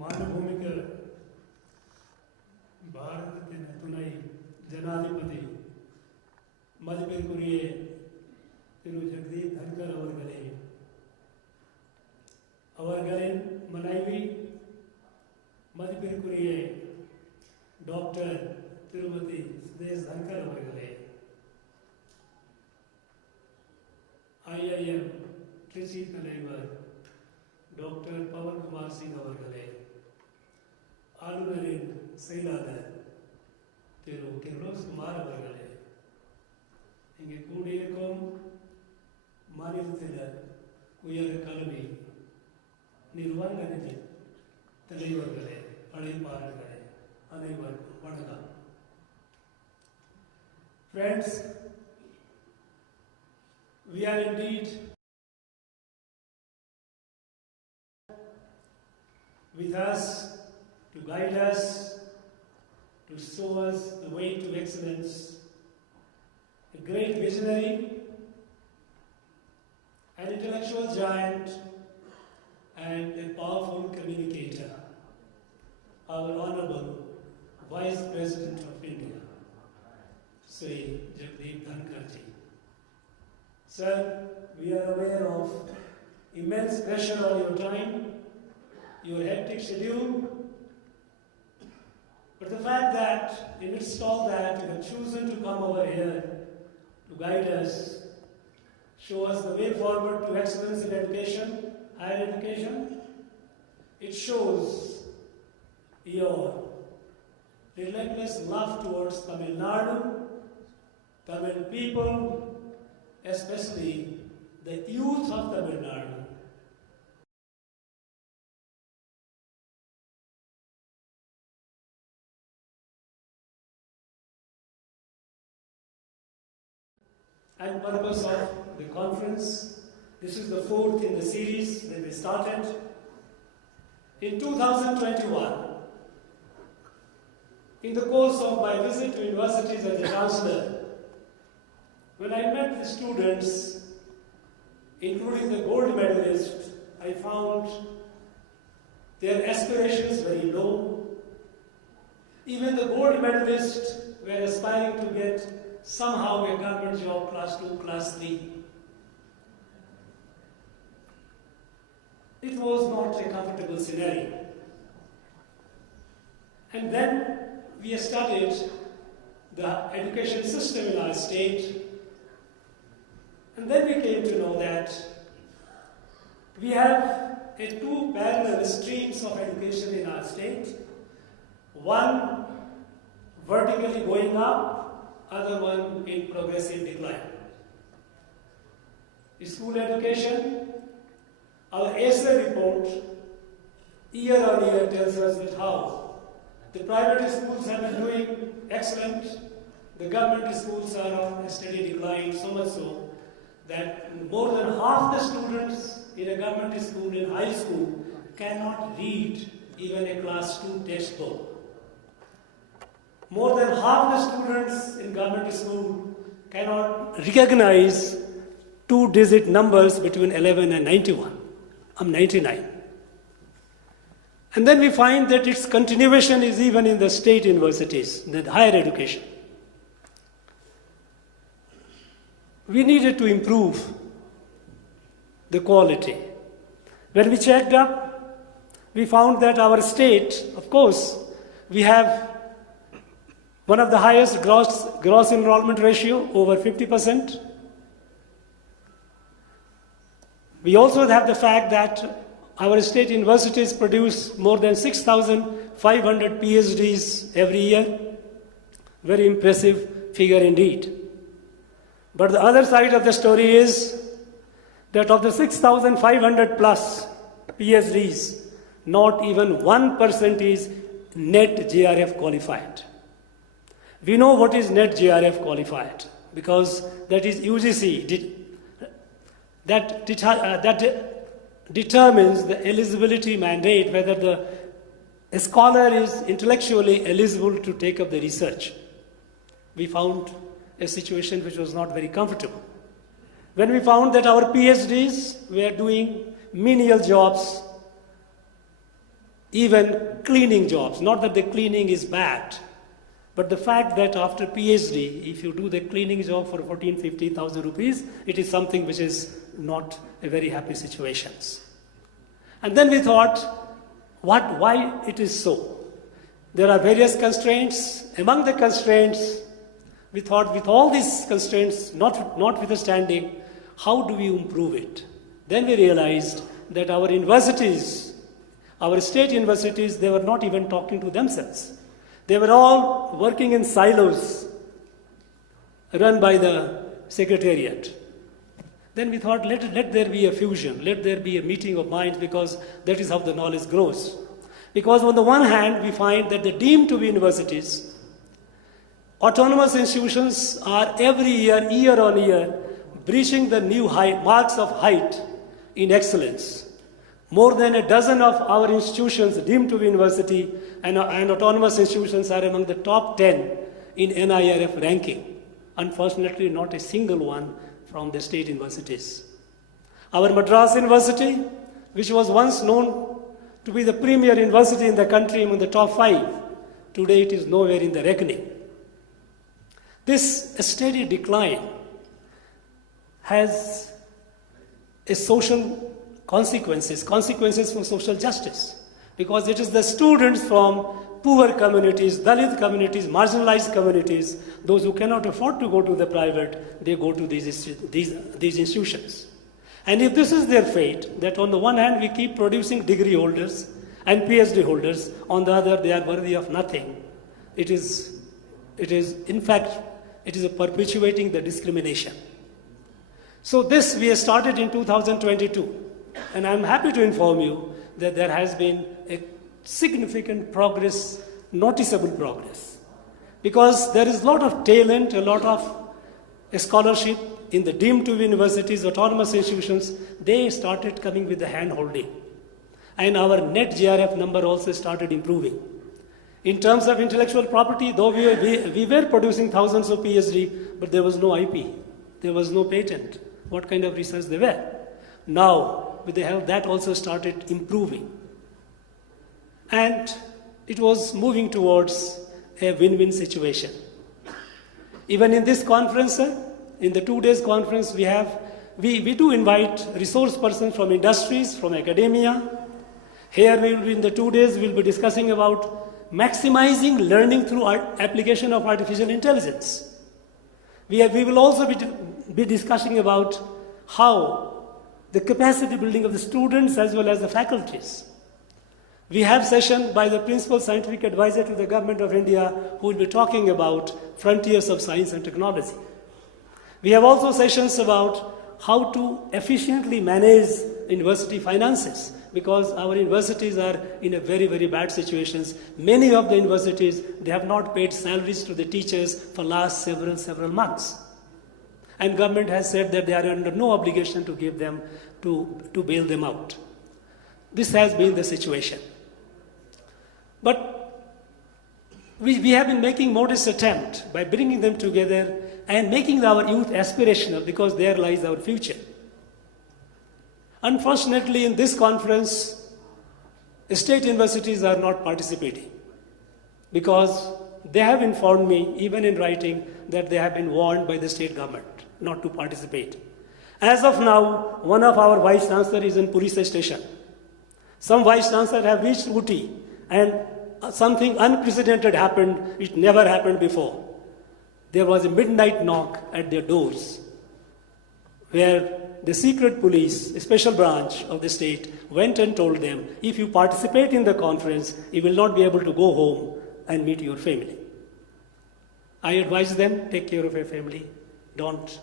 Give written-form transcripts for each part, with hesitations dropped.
ಮಾನಭೂಮಿಕ பாரதத்தின் துணை ஜனாதிபதி மதிப்பிற்குரிய திரு ஜெகதீப் தன்கர் அவர்களின் மனைவி மதிப்பிற்குரிய டாக்டர் திருமதி சுதேஷ் தன்கர் அவர்களே, IIM திருச்சி தலைவர் டாக்டர் பவன்குமார் சிங் அவர்களே, ஆளுநரின் செயலாளர் திரு கிரோஸ்குமார் அவர்களே, இங்கே கூடியிருக்கும் மாநிலத்தில் உயர் கல்வி நிர்வாக நிதி தலைவர்களே, அழைப்பாளர்களே, அனைவருக்கும் வணக்கம். Friends, we are indeed with us to guide us, to show us the way to excellence, a great visionary, an intellectual giant, and a powerful communicator, our Honorable Vice President of India, Sri Jagdeep Dhankar ji. Sir, we are aware of immense pressure on your time, your hectic schedule, but the fact that amidst all that you have chosen to come over here to guide us, show us the way forward to excellence in education, higher education, it shows your relentless love towards Tamil Nadu, Tamil people, especially the youth of Tamil Nadu. And purpose of the conference, this is the fourth in the series that we started. In 2021, in the course of my visit to universities as a chancellor, when I met the students, including the gold medalists, I found their aspirations very low. Even the gold medalists were aspiring to get somehow a government job, class 2, class 3. It was not a comfortable scenario. And then we studied the education system in our state, and then we came to know that we have two parallel streams of education in our state, one vertically going up, other one in progressive decline. School education, our ASA report year on year tells us that how the private schools have been doing excellent, the government schools are on a steady decline, so much so that more than half the students in a government school in high school cannot read even a class 2 textbook. More than half the students in government school cannot recognize 2-digit numbers between 11 and 91. I'm 99. And then we find that its continuation is even in the state universities, the higher education. We needed to improve the quality. When we checked up, we found that our state, of course, we have one of the highest gross enrollment ratio, over 50%. We also have the fact that our state universities produce more than 6,500 PhDs every year. Very impressive figure indeed. But the other side of the story is that of the 6,500 plus PhDs, not even 1% is net JRF qualified. We know what is net JRF qualified because that is UGC that determines the eligibility mandate, whether a scholar is intellectually eligible to take up the research. We found a situation which was not very comfortable. When we found that our PhDs were doing menial jobs even cleaning jobs. Not that the cleaning is bad, but the fact that after PhD, if you do the cleaning job for 14, 15,000 rupees, it is something which is not a very happy situation. And then we thought, why it is so? There are various constraints. Among the constraints, we thought with all these constraints, notwithstanding, how do we improve it? Then we realized that our universities, our state universities, they were not even talking to themselves. They were all working in silos run by the secretariat. Then we thought, let there be a fusion, let there be a meeting of minds, because that is how the knowledge grows. Because on the one hand, we find that the deemed to be universities, autonomous institutions are every year, year on year, breaching the new marks of height in excellence. More than a dozen of our institutions deemed to be university and autonomous institutions are among the top 10 in NIRF ranking. Unfortunately, not a single one from the state universities. Our Madras University, which was once known to be the premier university in the country among the top 5, today it is nowhere in the reckoning. This steady decline has a social consequences for social justice, because it is the students from poor communities, Dalit communities, marginalized communities, those who cannot afford to go to the private, they go to these institutions. And if this is their fate, that on the one hand we keep producing degree holders and PhD holders, on the other they are worthy of nothing, it is in fact, it is perpetuating the discrimination. So this we have started in 2022. And I'm happy to inform you that there has been a significant progress, noticeable progress. Because there is a lot of talent, a lot of scholarship in the deemed to be universities, autonomous institutions. They started coming with the hand holding. And our net GRF number also started improving. In terms of intellectual property, though we were producing thousands of PhD, but there was no IP, there was no patent. What kind of research they were? Now, with the help, that also started improving. And it was moving towards a win-win situation. Even in this conference, in the 2 days conference we do invite resource persons from industries, from academia. Here we will be in the 2 days, we'll be discussing about maximizing learning through application of artificial intelligence. We will also be discussing about how the capacity building of the students as well as the faculties. We have session by the Principal Scientific Advisor to the Government of India who will be talking about frontiers of science and technology. We have also sessions about how to efficiently manage university finances, because our universities are in a very, very bad situations. Many of the universities, they have not paid salaries to the teachers for last several months. And government has said that they are under no obligation to give them, to bail them out. This has been the situation. But we have been making modest attempt by bringing them together and making our youth aspirational, because there lies our future. Unfortunately, in this conference, state universities are not participating, because they have informed me, even in writing, that they have been warned by the state government not to participate. As of now, one of our vice chancellors is in police station. Some vice chancellors have reached Uti, and something unprecedented happened. It never happened before. There was a midnight knock at their doors, where the secret police, a special branch of the state, went and told them, if you participate in the conference, you will not be able to go home and meet your family. I advise them, take care of your family. Don't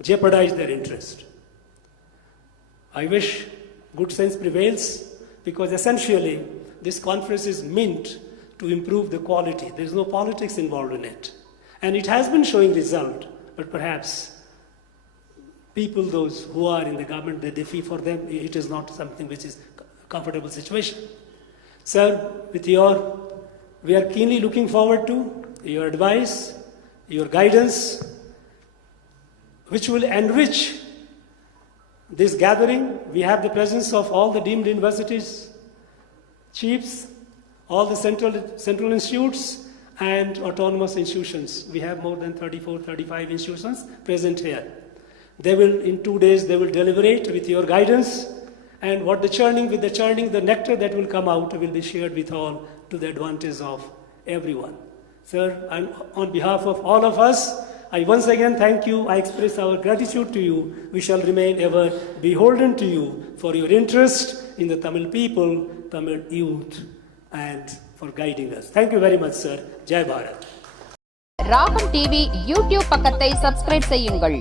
jeopardize their interest. I wish good sense prevails, because essentially this conference is meant to improve the quality. There is no politics involved in it. And it has been showing result, but perhaps people, those who are in the government, they feel for them, it is not something which is a comfortable situation. Sir, we are keenly looking forward to your advice, your guidance, which will enrich this gathering. We have the presence of all the deemed universities, chiefs, all the central institutes and autonomous institutions. We have more than 34, 35 institutions present here. They will, in 2 days, they will deliberate with your guidance, and with the churning, the nectar that will come out will be shared with all to the advantage of everyone. Sir, on behalf of all of us, I once again thank you. I express our gratitude to you. We shall remain ever beholden to you for your interest in the Tamil people, Tamil youth, and for guiding us. Thank you very much, sir. Jai Bharat. ராகம் TV YouTube பக்கத்தை subscribe செய்யுங்கள்.